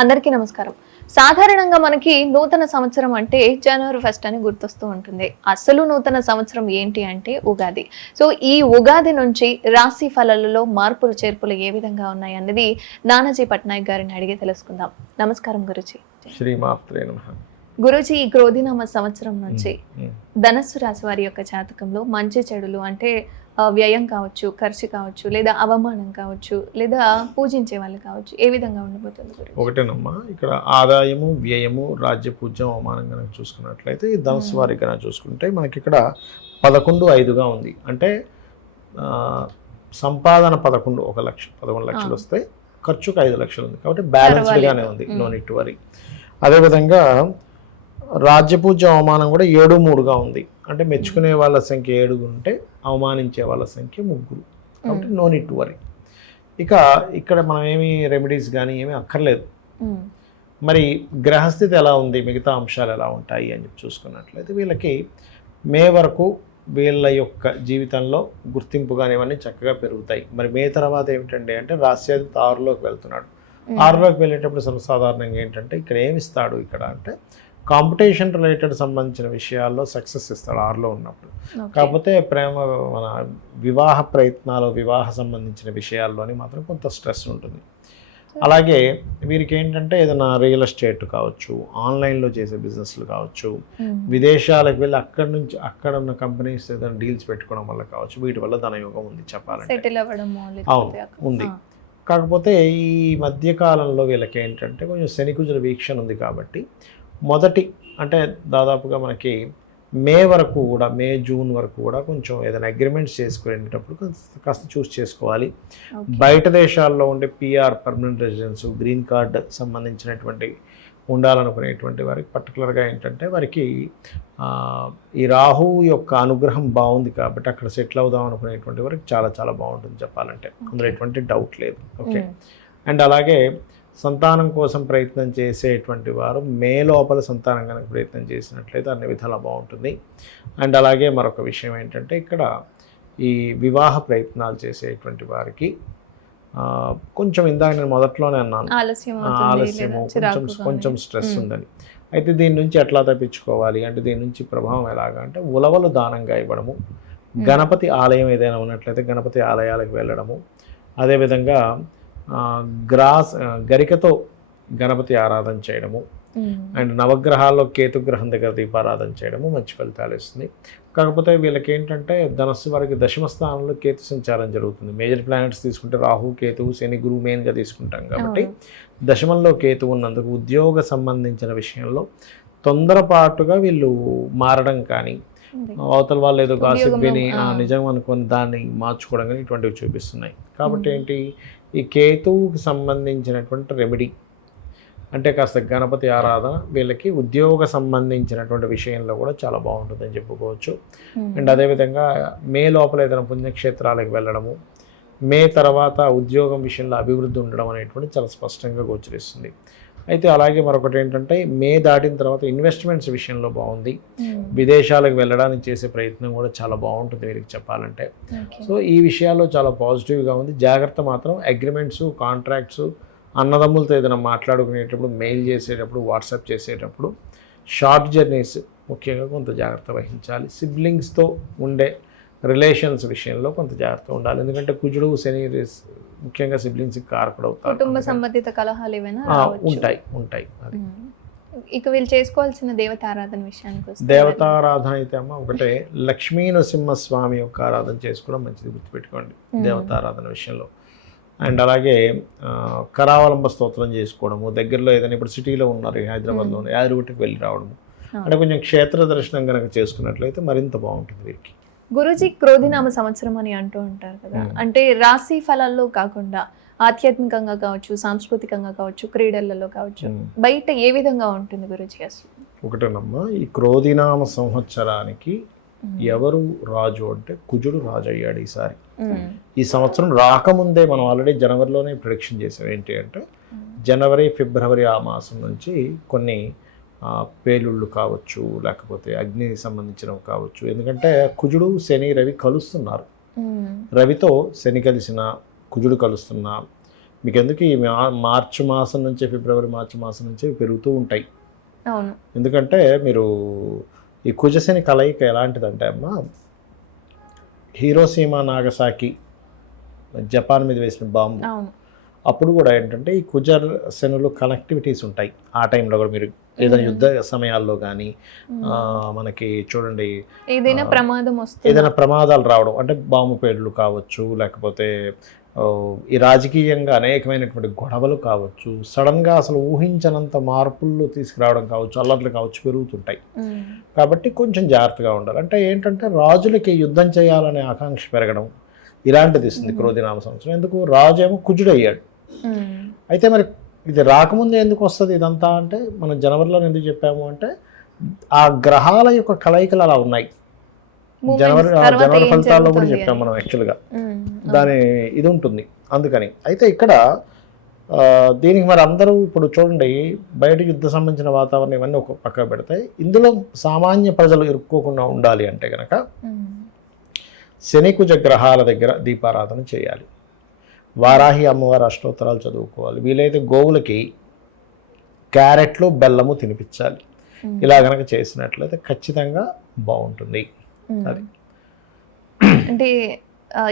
అందరికీ నమస్కారం. సాధారణంగా మనకి నూతన సంవత్సరం అంటే జనవరి 1 అని గుర్తొస్తూ ఉంటుంది. అసలు నూతన సంవత్సరం ఏంటి అంటే ఉగాది. సో ఈ ఉగాది నుంచి రాశి ఫలాలలో మార్పులు చేర్పులు ఏ విధంగా ఉన్నాయి అన్నది నానాజీ పట్నాయక్ గారిని అడిగి తెలుసుకుందాం. నమస్కారం గురుజీ. శ్రీమాత్రే నమః. గురుజీ, ఈ క్రోధినామ సంవత్సరం నుంచి ధనస్సు రాశి వారి యొక్క జాతకంలో మంచి చెడులు అంటే వ్యయం కావచ్చు, ఖర్చు కావచ్చు, లేదా అవమానం కావచ్చు, లేదా పూజించే వాళ్ళు కావచ్చు, ఏ విధంగా ఉండబోతుంది గురుజీ? ఒకటేనమ్మా, ఇక్కడ ఆదాయము, వ్యయము, రాజ్య పూజ్యం, అవమానం కనుక చూసుకున్నట్లయితే ఈ ధనుసు వారికి కనుక చూసుకుంటే మనకి ఇక్కడ 11-5గా ఉంది. అంటే సంపాదన 11 లక్షలు వస్తాయి, ఖర్చుకు 5 లక్షలు ఉంది. కాబట్టి బ్యాలెన్స్డ్గానే ఉంది, నో నీడ్ టు వరీ. అదేవిధంగా రాజ్యపూజ్య అవమానం కూడా 7-3గా ఉంది. అంటే మెచ్చుకునే వాళ్ళ సంఖ్య 7 ఉంటే అవమానించే వాళ్ళ సంఖ్య 3. కాబట్టి నో నీడ్ టు వరీ. ఇక ఇక్కడ మనం ఏమి రెమెడీస్ కానీ ఏమీ అక్కర్లేదు. మరి గ్రహస్థితి ఎలా ఉంది, మిగతా అంశాలు ఎలా ఉంటాయి అని చెప్పి చూసుకున్నట్లయితే వీళ్ళకి మే వరకు వీళ్ళ యొక్క జీవితంలో గుర్తింపు కానీ ఇవన్నీ చక్కగా పెరుగుతాయి. మరి మే తర్వాత ఏమిటండి అంటే రాశ్యాధిపతి 6లోకి వెళ్తున్నాడు. 6లోకి వెళ్ళేటప్పుడు సర్వసాధారణంగా ఏంటంటే ఇక్కడ ఏమి ఇస్తాడు ఇక్కడ అంటే కాంపిటీషన్ రిలేటెడ్ సంబంధించిన విషయాల్లో సక్సెస్ ఇస్తాడు 6లో ఉన్నప్పుడు. కాకపోతే ప్రేమ మన వివాహ ప్రయత్నాలు, వివాహ సంబంధించిన విషయాల్లోని మాత్రం కొంత స్ట్రెస్ ఉంటుంది. అలాగే వీరికి ఏంటంటే ఏదైనా రియల్ ఎస్టేట్ కావచ్చు, ఆన్లైన్లో చేసే బిజినెస్లు కావచ్చు, విదేశాలకు వెళ్ళి అక్కడ ఉన్న కంపెనీస్ ఏదైనా డీల్స్ పెట్టుకోవడం వల్ల కావచ్చు, వీటి వల్ల ధనయోగం ఉంది చెప్పాలంటే. అవును, ఉంది. కాకపోతే ఈ మధ్యకాలంలో వీళ్ళకి ఏంటంటే కొంచెం శనికుజుల వీక్షణ ఉంది. కాబట్టి మొదటి అంటే దాదాపుగా మనకి మే వరకు కూడా, మే జూన్ వరకు కూడా కొంచెం ఏదైనా అగ్రిమెంట్స్ చేసుకునేటప్పుడు కాస్త చూస్ చేసుకోవాలి. బయట దేశాల్లో ఉండే PR, permanent residence, green card సంబంధించినటువంటి ఉండాలనుకునేటువంటి వారికి పర్టికులర్గా ఏంటంటే వారికి ఈ రాహు యొక్క అనుగ్రహం బాగుంది కాబట్టి అక్కడ సెటిల్ అవుదాం అనుకునేటువంటి వారికి చాలా చాలా బాగుంటుంది చెప్పాలంటే, అందులో ఎటువంటి డౌట్ లేదు. ఓకే. అండ్ అలాగే సంతానం కోసం ప్రయత్నం చేసేటువంటి వారు మే లోపల సంతానం కనుక ప్రయత్నం చేసినట్లయితే అన్ని విధాలా బాగుంటుంది. అండ్ అలాగే మరొక విషయం ఏంటంటే ఇక్కడ ఈ వివాహ ప్రయత్నాలు చేసేటువంటి వారికి కొంచెం ఇందాక నేను మొదట్లోనే అన్నాను ఆలస్యము, కొంచెం స్ట్రెస్ ఉందని. అయితే దీని నుంచి ఎట్లా తప్పించుకోవాలి అంటే దీని నుంచి ప్రభావం ఎలాగా అంటే ఉలవలు దానంగా ఇవ్వడము, గణపతి ఆలయం ఏదైనా ఉన్నట్లయితే గణపతి ఆలయాలకు వెళ్ళడము, అదేవిధంగా గరికతో గణపతి ఆరాధన చేయడము, అండ్ నవగ్రహాల్లో కేతుగ్రహం దగ్గర దీపారాధన చేయడము మంచి ఫలితాలు ఇస్తుంది. కాకపోతే వీళ్ళకి ఏంటంటే ధనస్సు వారికి దశమ స్థానంలో కేతు సంచారం జరుగుతుంది. మేజర్ ప్లానెట్స్ తీసుకుంటే రాహు, కేతువు, శని, గురువు మెయిన్గా తీసుకుంటాం. కాబట్టి దశమంలో కేతు ఉన్నందుకు ఉద్యోగ సంబంధించిన విషయంలో తొందరపాటుగా వీళ్ళు మారడం కానీ, అవతల వాళ్ళు ఏదో గాసిప్ విని నిజం అనుకొని దాన్ని మార్చుకోవడం కానీ ఇటువంటివి చూపిస్తున్నాయి. కాబట్టి ఏంటి, ఈ కేతువుకి సంబంధించినటువంటి రెమెడీ అంటే కాస్త గణపతి ఆరాధన వీళ్ళకి ఉద్యోగ సంబంధించినటువంటి విషయంలో కూడా చాలా బాగుంటుందని చెప్పుకోవచ్చు. అండ్ అదేవిధంగా మే లోపల ఏదైనా పుణ్యక్షేత్రాలకు వెళ్ళడము, మే తర్వాత ఉద్యోగం విషయంలో అభివృద్ధి ఉండడం అనేటువంటి చాలా స్పష్టంగా గోచరిస్తుంది. అయితే అలాగే మరొకటి ఏంటంటే మే దాటిన తర్వాత ఇన్వెస్ట్మెంట్స్ విషయంలో బాగుంది, విదేశాలకు వెళ్ళడానికి చేసే ప్రయత్నం కూడా చాలా బాగుంటుంది వీరికి చెప్పాలంటే. సో ఈ విషయాల్లో చాలా పాజిటివ్గా ఉంది. జాగ్రత్త మాత్రం అగ్రిమెంట్స్, కాంట్రాక్ట్స్, అన్నదమ్ములతో ఏదైనా మాట్లాడుకునేటప్పుడు, మెయిల్ చేసేటప్పుడు, వాట్సాప్ చేసేటప్పుడు, షార్ట్ జర్నీస్ ముఖ్యంగా కొంత జాగ్రత్త వహించాలి. సిబ్లింగ్స్తో ఉండే రిలేషన్స్ విషయంలో కొంత జాగ్రత్త ఉండాలి. ఎందుకంటే కుజుడు, శని ముఖ్యంగా సిబ్లింగ్స్ కారకుడు అవుతారు. కుటుంబ సంబంధిత కలహాలు ఏమైనా ఉంటాయి. అది ఇక వీళ్ళు చేసుకోవాల్సిన దేవతారాధన విషయానికి వస్తే, దేవతారాధన అయితే అమ్మ ఒకటే లక్ష్మీ నరసింహస్వామి యొక్క ఆరాధన చేసుకోవడం మంచిది, గుర్తుపెట్టుకోండి దేవతారాధన విషయంలో. అండ్ అలాగే కరావలంబ స్తోత్రం చేసుకోవడము, దగ్గరలో ఏదైనా ఇప్పుడు సిటీలో ఉన్నారు హైదరాబాద్లోనే యాదగిరిగుట్టకి వెళ్ళి రావడము, అంటే కొంచెం క్షేత్ర దర్శనం కనుక చేసుకున్నట్లయితే మరింత బాగుంటుంది వీరికి. గురుజీ, క్రోధినామ సంవత్సరం అని అంటూ ఉంటారు కదా, అంటే రాశి ఫలాల్లో కాకుండా ఆధ్యాత్మికంగా కావచ్చు, సాంస్కృతికంగా కావచ్చు, క్రీడలలో కావచ్చు, బయట ఏ విధంగా ఉంటుంది గురుజీ అసలు? ఒకటేనమ్మా, ఈ క్రోధినామ సంవత్సరానికి ఎవరు రాజు అంటే కుజుడు రాజు అయ్యాడు ఈసారి. ఈ సంవత్సరం రాకముందే మనం ఆల్రెడీ జనవరిలోనే ప్రిడిక్షన్ చేసాం. ఏంటి అంటే జనవరి, ఫిబ్రవరి ఆ మాసం నుంచి కొన్ని పేలుళ్ళు కావచ్చు, లేకపోతే అగ్నికి సంబంధించినవి కావచ్చు. ఎందుకంటే కుజుడు, శని, రవి కలుస్తున్నారు. రవితో శని కలిసిన, కుజుడు కలుస్తున్నా, మీకు ఎందుకు ఈ మార్చి మాసం నుంచి ఫిబ్రవరి మార్చి మాసం నుంచి పెరుగుతూ ఉంటాయి. అవును. ఎందుకంటే మీరు ఈ కుజశని కలయిక ఎలాంటిదంటే అమ్మ, హీరోసీమా నాగసాకి జపాన్ మీద వేసిన బాంబు అవును. అప్పుడు కూడా ఏంటంటే ఈ కుజర్ శనులు కనెక్టివిటీస్ ఉంటాయి. ఆ టైంలో కూడా మీరు ఏదైనా యుద్ధ సమయాల్లో కానీ మనకి చూడండి ఏదైనా ప్రమాదం వస్తుంది, ఏదైనా ప్రమాదాలు రావడం అంటే బాంబు పేర్లు కావచ్చు, లేకపోతే ఈ రాజకీయంగా అనేకమైనటువంటి గొడవలు కావచ్చు, సడన్గా అసలు ఊహించనంత మార్పులు తీసుకురావడం కావచ్చు, అల్లర్లు కావచ్చు పెరుగుతుంటాయి. కాబట్టి కొంచెం జాగ్రత్తగా ఉండాలి. అంటే ఏంటంటే రాజులకి యుద్ధం చేయాలనే ఆకాంక్ష పెరగడం ఇలాంటిది ఇస్తుంది క్రోధినామ సంవత్సరం. ఎందుకు రాజు ఏమో కుజుడయ్యాడు. అయితే మరి ఇది రాకముందే ఎందుకు వస్తుంది ఇదంతా అంటే, మనం జనవరిలో ఎందుకు చెప్పాము అంటే ఆ గ్రహాల యొక్క కలయికలు అలా ఉన్నాయి. జనవరి ఫలితాల్లో కూడా చెప్పాము మనం యాక్చువల్గా, దాని ఇది ఉంటుంది అందుకని. అయితే ఇక్కడ దీనికి మరి అందరూ ఇప్పుడు చూడండి, బయట యుద్ధ సంబంధించిన వాతావరణం ఇవన్నీ ఒక పక్క పెడితే, ఇందులో సామాన్య ప్రజలు ఇరుక్కోకుండా ఉండాలి అంటే కనుక శని కుజ గ్రహాల దగ్గర దీపారాధన చేయాలి. వారాహి అమ్మవారి అష్టోత్తరాలు చదువుకోవాలి. వీలైతే గోవులకి క్యారెట్లు బెల్లము తినిపించాలి. ఇలా కనుక చేసినట్లయితే ఖచ్చితంగా బాగుంటుంది. అది అంటే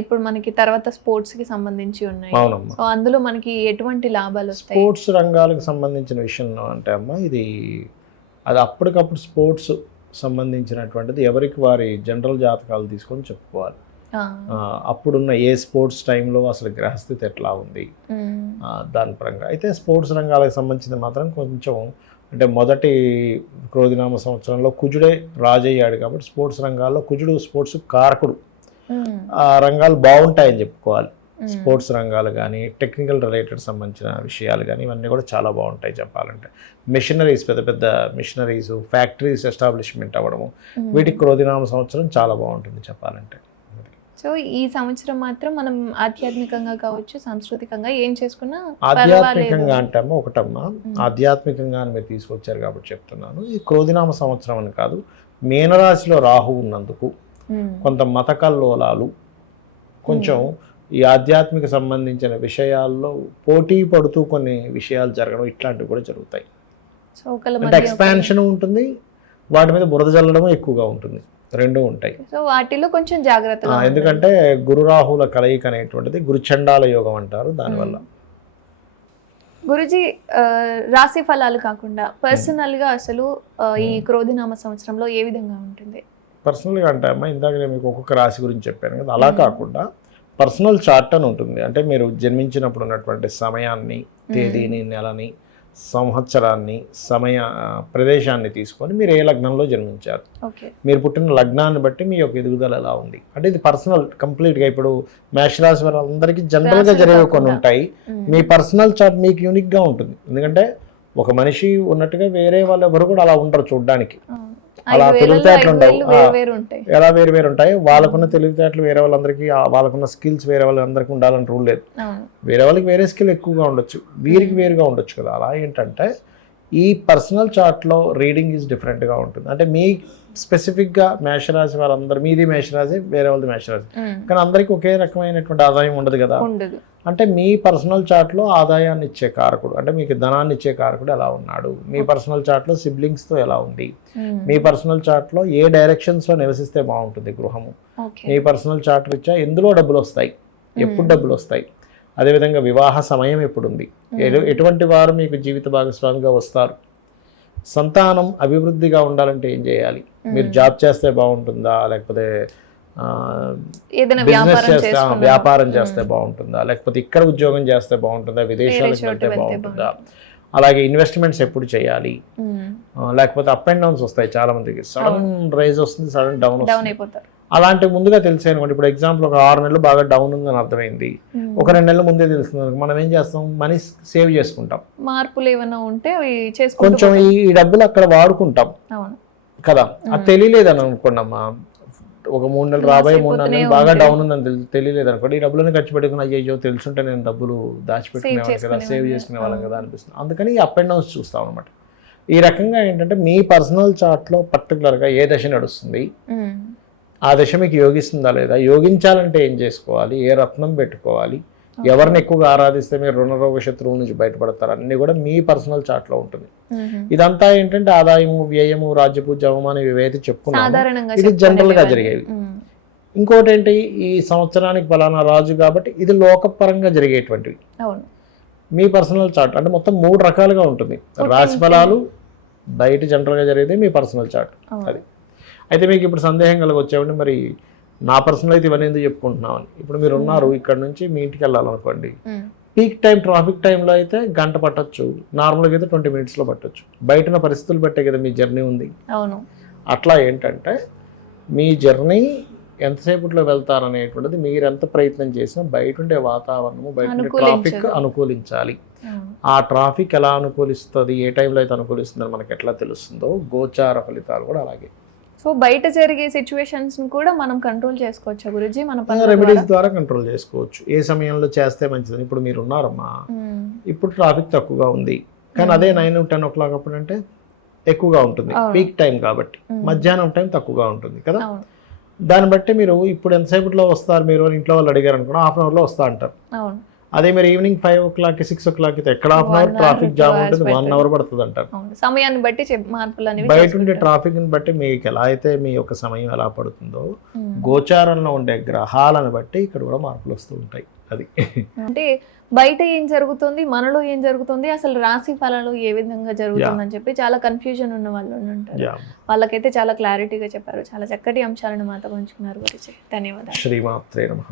ఇప్పుడు మనకి తర్వాత స్పోర్ట్స్ కి సంబంధించి ఉన్నాయి. అవునమ్మా. సో అందులో మనకి ఎటువంటి లాభాలు వస్తాయి? స్పోర్ట్స్ రంగాలకు సంబంధించిన విషయంలో అంటే అమ్మా, అది అప్పటికప్పుడు స్పోర్ట్స్ సంబంధించినటువంటిది ఎవరికి వారి జనరల్ జాతకాలు తీసుకొని చెప్పుకోవాలి. అప్పుడున్న ఏ స్పోర్ట్స్ టైంలో అసలు గ్రహస్థితి ఎట్లా ఉంది దాని పరంగా. అయితే స్పోర్ట్స్ రంగాలకు సంబంధించింది మాత్రం కొంచెం అంటే మొదటి క్రోధినామ సంవత్సరంలో కుజుడే రాజయ్యాడు కాబట్టి స్పోర్ట్స్ రంగాల్లో కుజుడు స్పోర్ట్స్ కారకుడు. ఆ రంగాలు బాగుంటాయని చెప్పుకోవాలి. స్పోర్ట్స్ రంగాలు కానీ టెక్నికల్ రిలేటెడ్ సంబంధించిన విషయాలు కానీ ఇవన్నీ కూడా చాలా బాగుంటాయి చెప్పాలంటే. మిషనరీస్, పెద్ద పెద్ద మిషనరీస్, ఫ్యాక్టరీస్ ఎస్టాబ్లిష్మెంట్ అవ్వడము, వీటికి క్రోధినామ సంవత్సరం చాలా బాగుంటుంది చెప్పాలంటే. సో ఈ సంవత్సరం మాత్రం మనం ఆధ్యాత్మికంగా కావచ్చు, సాంస్కృతికంగా ఏం చేసుకున్నా ఆధ్యాత్మికంగా అంటే అమ్మ ఒకటమ్మా, ఆధ్యాత్మికంగా మీరు తీసుకొచ్చారు కాబట్టి చెప్తున్నాను. ఈ క్రోధినామ సంవత్సరం అని కాదు, మీనరాశిలో రాహు ఉన్నందుకు కొంత మత కల్లోలాలు, కొంచెం ఈ ఆధ్యాత్మిక సంబంధించిన విషయాల్లో పోటీ పడుతూ కొన్ని విషయాలు జరగడం ఇట్లాంటివి కూడా జరుగుతాయి. అంటే ఎక్స్పాన్షన్ ఉంటుంది, వాటి మీద బురద జల్లడం ఎక్కువగా ఉంటుంది, రెండూ ఉంటాయి. సో వాటిలో కొంచెం జాగ్రత్తగా, ఎందుకంటే గురు రాహుల కలయిక అనేటువంటిది గురుచండాల యోగం అంటారు. దానివల్ల గురుజీ రాశి ఫలాలు కాకుండా పర్సనల్ గా అసలు ఈ క్రోధినామ సంవత్సరంలో ఏ విధంగా ఉంటుంది? పర్సనల్గా అంటే అమ్మా, ఇందాక నేను మీకు ఒక్కొక్క రాశి గురించి చెప్పాను కదా, అలా కాకుండా పర్సనల్ చార్ట్ అని ఉంటుంది. అంటే మీరు జన్మించినప్పుడు ఉన్నటువంటి సమయాన్ని, తేదీని, నెలని, సంవత్సరాన్ని, ప్రదేశాన్ని తీసుకొని మీరు ఏ లగ్నంలో జన్మించారు, మీరు పుట్టిన లగ్నాన్ని బట్టి మీ యొక్క ఎదుగుదల ఎలా ఉంది అంటే ఇది పర్సనల్ కంప్లీట్గా. ఇప్పుడు మేషరాశి వారందరికీ జనరల్గా జరిగే కొన్ని ఉంటాయి. మీ పర్సనల్ చార్ట్ మీకు యూనిక్గా ఉంటుంది. ఎందుకంటే ఒక మనిషి ఉన్నట్టుగా వేరే వాళ్ళు ఎవరు కూడా అలా ఉండరు చూడడానికి. అలా తెలివితేటలు ఉండవు, ఎలా వేరు వేరు ఉంటాయి. వాళ్ళకున్న తెలివితేటలు వేరే వాళ్ళందరికీ, వాళ్ళకున్న స్కిల్స్ వేరే వాళ్ళందరికీ ఉండాలని రూల్ లేదు. వేరే వాళ్ళకి వేరే స్కిల్ ఎక్కువగా ఉండొచ్చు, వీరికి వేరుగా ఉండొచ్చు కదా. అలా ఏంటంటే ఈ పర్సనల్ చార్ట్లో రీడింగ్ ఈజ్ డిఫరెంట్గా ఉంటుంది. అంటే మీ స్పెసిఫిక్గా మేషరాశి వారందరూ, మీది మేషరాశి, వేరే వాళ్ళది మేషరాశి, కానీ అందరికీ ఒకే రకమైనటువంటి ఆదాయం ఉండదు కదా. అంటే మీ పర్సనల్ చార్ట్లో ఆదాయాన్ని ఇచ్చే కారకుడు, అంటే మీకు ధనాన్ని ఇచ్చే కారకుడు ఎలా ఉన్నాడు, మీ పర్సనల్ చార్ట్లో సిబ్లింగ్స్తో ఎలా ఉంది, మీ పర్సనల్ చార్ట్లో ఏ డైరెక్షన్స్లో నివసిస్తే బాగుంటుంది గృహము, మీ పర్సనల్ చార్ట్ రీత్యా ఎందులో డబ్బులు వస్తాయి, ఎప్పుడు డబ్బులు వస్తాయి, అదేవిధంగా వివాహ సమయం ఎప్పుడుంది, ఎటువంటి వారు మీకు జీవిత భాగస్వామిగా వస్తారు, సంతానం అభివృద్ధిగా ఉండాలంటే ఏం చేయాలి, మీరు జాబ్ చేస్తే బాగుంటుందా, లేకపోతే బిజినెస్ చేస్తే, వ్యాపారం చేస్తే బాగుంటుందా, లేకపోతే ఇక్కడ ఉద్యోగం చేస్తే బాగుంటుందా, విదేశాలకు వెళ్తే బాగుంటుందా, అలాగే ఇన్వెస్ట్మెంట్స్ ఎప్పుడు చేయాలి, లేకపోతే అప్ అండ్ డౌన్స్ వస్తాయి చాలా మందికి, సడన్ రైజ్ వస్తుంది, సడన్ డౌన్ వస్తుంది. అలాంటి ముందుగా తెలిసే అనుకోండి. ఇప్పుడు ఎగ్జాంపుల్ ఒక 6 నెలలు బాగా డౌన్ ఉందని అర్థమైంది, ఒక 2 నెలల ముందే తెలుస్తుంది, మనం ఏం చేస్తాం, మనీ సేవ్ చేసుకుంటాం, మార్పులు ఏమైనా ఉంటే కొంచెం ఈ డబ్బులు అక్కడ వాడుకుంటాం కదా. అది తెలియలేదని అనుకోండమ్మా, ఒక 3 నెలలు రాబోయే 3 నెలలు బాగా డౌన్ ఉందని తెలియలేదు అనుకోండి, ఈ డబ్బులని ఖర్చు పెట్టుకుని అయ్యో తెలుసుంటే నేను డబ్బులు దాచిపెట్టుకునేవాళ్ళం కదా, సేవ్ చేసుకునే వాళ్ళం కదా అనిపిస్తుంది. అందుకని ఈ అప్ అండ్ డౌన్స్ చూస్తాం అనమాట. ఈ రకంగా ఏంటంటే మీ పర్సనల్ చార్ట్లో పర్టికులర్గా ఏ దశ నడుస్తుంది, ఆ దశ మీకు యోగిస్తుందా లేదా, యోగించాలంటే ఏం చేసుకోవాలి, ఏ రత్నం పెట్టుకోవాలి, ఎవరిని ఎక్కువగా ఆరాధిస్తే మీరు రుణరోగ శత్రువు నుంచి బయటపడతారు అన్ని కూడా మీ పర్సనల్ చార్ట్ లో ఉంటుంది. ఇదంతా ఏంటంటే ఆదాయము, వ్యయము, రాజ్యపూజ, అవమానం ఇవైతే చెప్పుకున్నాము, సాధారణంగా ఇది జనరల్ గా జరిగేవి. ఇంకోటి ఏంటి, ఈ సంవత్సరానికి ఫలానా రాజు కాబట్టి ఇది లోకపరంగా జరిగేటువంటివి. అవును. మీ పర్సనల్ చార్ట్ అంటే మొత్తం 3 రకాలుగా ఉంటుంది. రాశి ఫలాలు బయట జనరల్గా జరిగేది మీ పర్సనల్ చార్ట్ అది. అయితే మీకు ఇప్పుడు సందేహం వచ్చేవండి, మరి నా పర్సనల్ అయితే ఇవన్నీ ఎందుకు చెప్పుకుంటున్నామని. ఇప్పుడు మీరు ఉన్నారు ఇక్కడ నుంచి మీ ఇంటికి వెళ్ళాలనుకోండి, పీక్ టైం ట్రాఫిక్ టైంలో అయితే గంట పట్టొచ్చు, నార్మల్గా అయితే 20 మినిట్స్లో పట్టొచ్చు. బయటన పరిస్థితులు బట్టే కదా మీ జర్నీ ఉంది. అవును. అట్లా ఏంటంటే మీ జర్నీ ఎంతసేపట్లో వెళ్తారనేటువంటిది మీరు ఎంత ప్రయత్నం చేసినా బయట ఉండే వాతావరణము, బయట ఉండే ట్రాఫిక్ అనుకూలించాలి. ఆ ట్రాఫిక్ ఎలా అనుకూలిస్తుంది, ఏ టైంలో అయితే అనుకూలిస్తుందని మనకి ఎట్లా తెలుస్తుందో గోచార ఫలితాలు కూడా అలాగే. సో బయట జరిగే సిచ్యువేషన్స్ కూడా మనం కంట్రోల్ చేసుకోవచ్చు గురుజీ, మన రెమెడీస్ ద్వారా కంట్రోల్ చేసుకోవచ్చు. ఏ సమయంలో చేస్తే మంచిదని. ఇప్పుడు మీరు ఉన్నారమ్మా, ఇప్పుడు ట్రాఫిక్ తక్కువగా ఉంది, కానీ అదే 9-10 o'clock అప్పుడు అంటే ఎక్కువగా ఉంటుంది, పీక్ టైం కాబట్టి. మధ్యాహ్నం టైం తక్కువగా ఉంటుంది కదా. దాన్ని బట్టి మీరు ఇప్పుడు ఎంతసేపట్లో వస్తారు మీరు అని ఇంట్లో వాళ్ళు అడిగారు అనుకున్నా, హాఫ్ అన్ అవర్లో వస్తా అంటారు. అదే మీరు ఈవినింగ్ 5 o'clock 6 o'clock అయితే ఎక్కడ half an hour traffic jam ఉంటుంది, 1 hour పడుతుంది అంటారు. సమయాన్ని బట్టి మార్పులు అనేవి బయట ఉండే ట్రాఫిక్ ని బట్టి మీకు ఎలా అయితే మీ యొక్క సమయం ఎలా పడుతుందో గోచారంలో ఉండే గ్రహాలను బట్టి ఇక్కడ కూడా మార్పులు వస్తూ ఉంటాయి. అది అంటే బయట ఏం జరుగుతుంది, మనలో ఏం జరుగుతుంది, అసలు రాశి ఫలాలు ఏ విధంగా జరుగుతుందని చెప్పి చాలా కన్ఫ్యూజన్ ఉన్న వాళ్ళు ఉంటారు. వాళ్ళకైతే చాలా క్లారిటీగా చెప్పారు. చాలా చక్కటి అంశాలను మాతో పంచుకున్నారు గురించి. ధన్యవాదాలు. శ్రీమాత్రే నమః.